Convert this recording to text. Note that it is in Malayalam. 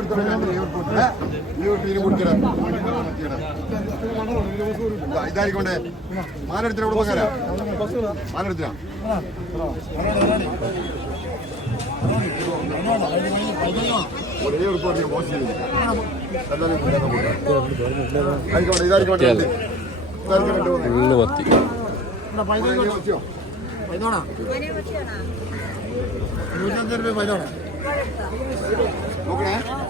ഇതായിക്കോണ്ടേ മാനടുത്തിന് ഇവിടെ പോകാനാ മാനടുത്തിനാ ൂറ്റി അഞ്ചു രൂപ പൈതോണോ